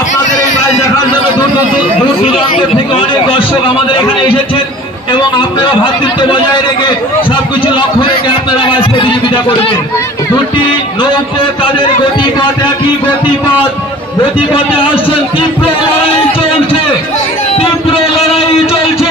আপনাদের এই ম্যাচ দেখার জন্য দূর দূরান্তের থেকে অনেক দর্শক আমাদের এখানে এসেছেন এবং আপনারা ভ্রাতৃত্ব বজায় রেখে সবকিছু লক্ষ্য রেখে আপনারা ম্যাচ প্রতিযোগিতা করবেন। দুটি নৌকো তাদের গতিপথ একই গতিপথে আসছেন। তীব্র লড়াই চলছে।